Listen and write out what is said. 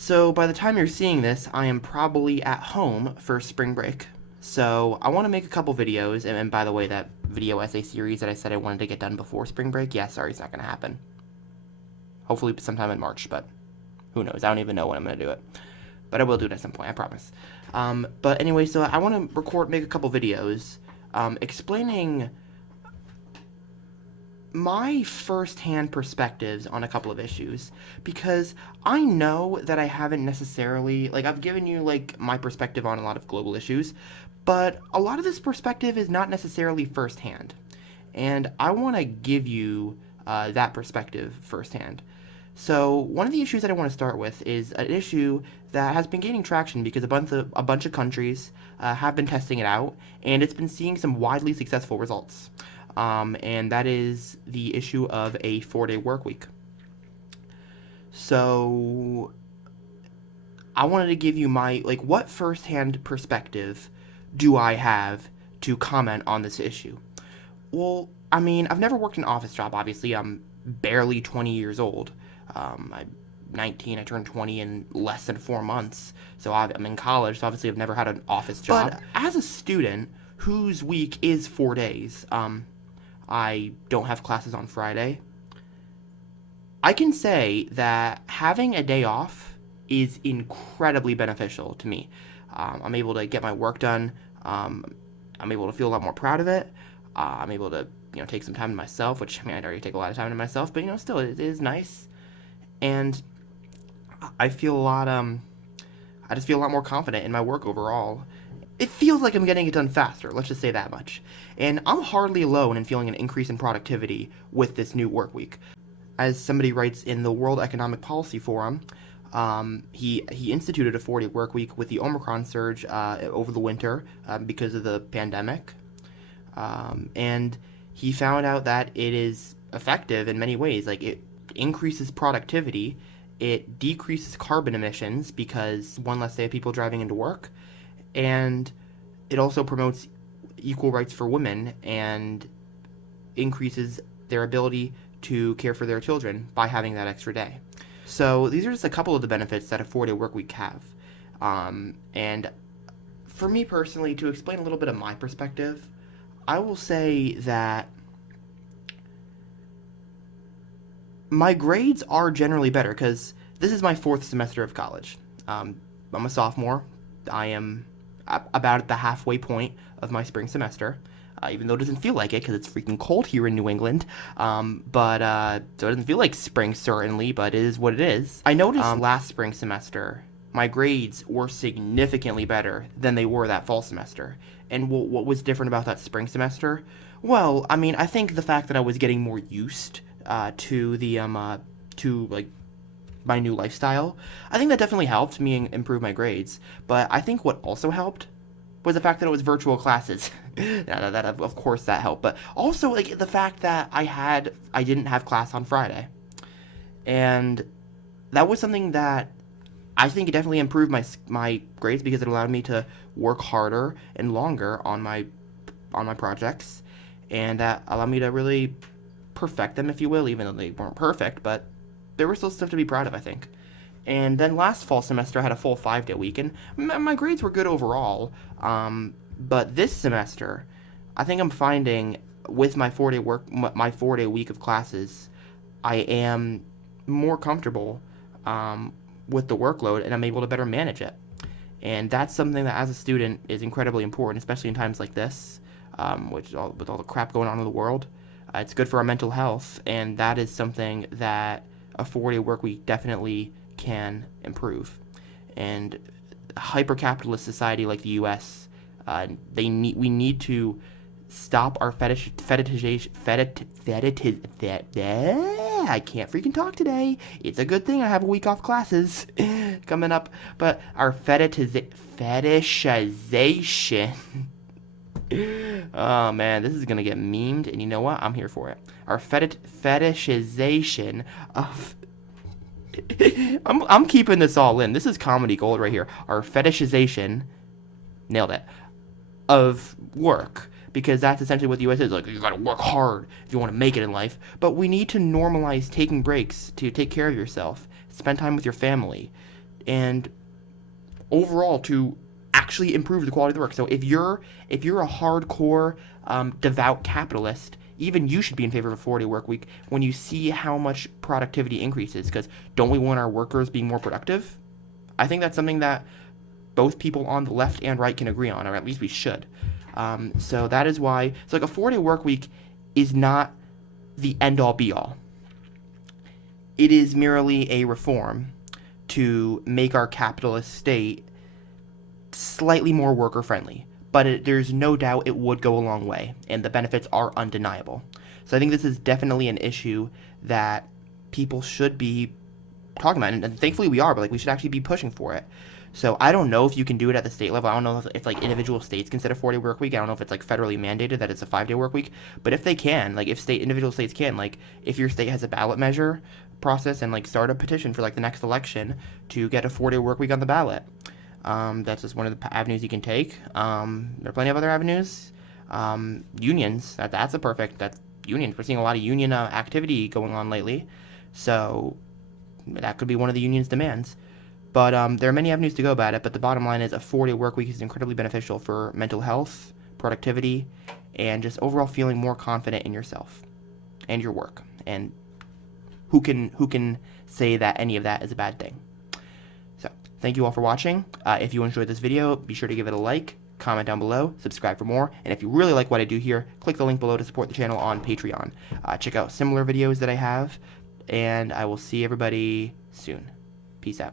So by the time you're seeing this, I am probably at home for spring break. So I want to make a couple videos, and by the way, that video essay series that I said I wanted to get done before spring break, yeah, sorry, it's not going to happen. Hopefully sometime in March, but who knows? I don't even know when I'm going to do it. But I will do it at some point, I promise. But anyway, so I want to make a couple videos explaining my first-hand perspectives on a couple of issues, because I know that I haven't necessarily, I've given you, my perspective on a lot of global issues, but a lot of this perspective is not necessarily first-hand, and I want to give you that perspective firsthand. So one of the issues that I want to start with is an issue that has been gaining traction because a bunch of countries have been testing it out, and it's been seeing some widely successful results. And that is the issue of a 4-day work week. So I wanted to give you my, what firsthand perspective do I have to comment on this issue? Well, I mean, I've never worked an office job, obviously. I'm barely 20 years old. I'm 19, I turned 20 in less than 4 months. So I'm in college, so obviously I've never had an office job. But as a student whose week is 4 days, I don't have classes on Friday, I can say that having a day off is incredibly beneficial to me. I'm able to get my work done. I'm able to feel a lot more proud of it. I'm able to, take some time to myself, which, I already take a lot of time to myself, but, still, it is nice. And I feel a lot, I just feel a lot more confident in my work overall. It feels like I'm getting it done faster, let's just say that much. And I'm hardly alone in feeling an increase in productivity with this new work week. As somebody writes in the World Economic Policy Forum, he instituted a 4-day work week with the Omicron surge over the winter because of the pandemic. And he found out that it is effective in many ways. It increases productivity, it decreases carbon emissions because one less day of people driving into work, and it also promotes equal rights for women and increases their ability to care for their children by having that extra day. So these are just a couple of the benefits that a 4-day work week have. And for me personally, to explain a little bit of my perspective, I will say that my grades are generally better because this is my 4th semester of college. I'm a sophomore. I am about at the halfway point of my spring semester, even though it doesn't feel like it because it's freaking cold here in New England. So it doesn't feel like spring, certainly, but it is what it is. I noticed last spring semester, my grades were significantly better than they were that fall semester. And what was different about that spring semester? Well, I think the fact that I was getting more used to the my new lifestyle, I think that definitely helped me improve my grades. But I think what also helped was the fact that it was virtual classes. that of course that helped, but also the fact that I didn't have class on Friday, and that was something that I think it definitely improved my grades because it allowed me to work harder and longer on my projects, and that allowed me to really perfect them, if you will, even though they weren't perfect, but there was still stuff to be proud of, I think. And then last fall semester I had a full 5-day week, and my grades were good overall. But this semester, I think I'm finding with my 4-day week of classes, I am more comfortable with the workload, and I'm able to better manage it. And that's something that, as a student, is incredibly important, especially in times like this, with all the crap going on in the world. It's good for our mental health, and that is something that a 4-day work week definitely can improve. And a hyper-capitalist society like the U.S., we need to stop our fetishization. I can't freaking talk today. It's a good thing I have a week off classes coming up. But our fetishization. Oh man, this is gonna get memed, and you know what? I'm here for it. Our fetishization of. I'm keeping this all in. This is comedy gold right here. Our fetishization, nailed it, of work, because that's essentially what the U.S. is. You gotta work hard if you want to make it in life. But we need to normalize taking breaks to take care of yourself, spend time with your family, and overall to actually improve the quality of the work. So if you're a hardcore devout capitalist, even you should be in favor of a 4-day work week when you see how much productivity increases. Because don't we want our workers being more productive? I think that's something that both people on the left and right can agree on, or at least we should. So that is why. So like a 4-day work week is not the end all be all. It is merely a reform to make our capitalist state slightly more worker friendly. But there's no doubt it would go a long way, and the benefits are undeniable. So I think this is definitely an issue that people should be talking about, and thankfully we are, but like we should actually be pushing for it. So I don't know if you can do it at the state level. I don't know if like individual states can set a 4-day work week. I don't know if it's like federally mandated that it's a 5-day work week. But if they can, like if individual states can, like if your state has a ballot measure process and like start a petition for like the next election to get a 4-day work week on the ballot. That's just one of the avenues you can take. There are plenty of other avenues. Unions, that's a perfect, that's unions. We're seeing a lot of union activity going on lately. So that could be one of the union's demands. But there are many avenues to go about it, but the bottom line is a 4-day work week is incredibly beneficial for mental health, productivity, and just overall feeling more confident in yourself and your work. And who can say that any of that is a bad thing? So thank you all for watching. If you enjoyed this video, be sure to give it a like, comment down below, subscribe for more, and if you really like what I do here, click the link below to support the channel on Patreon. Check out similar videos that I have, and I will see everybody soon. Peace out.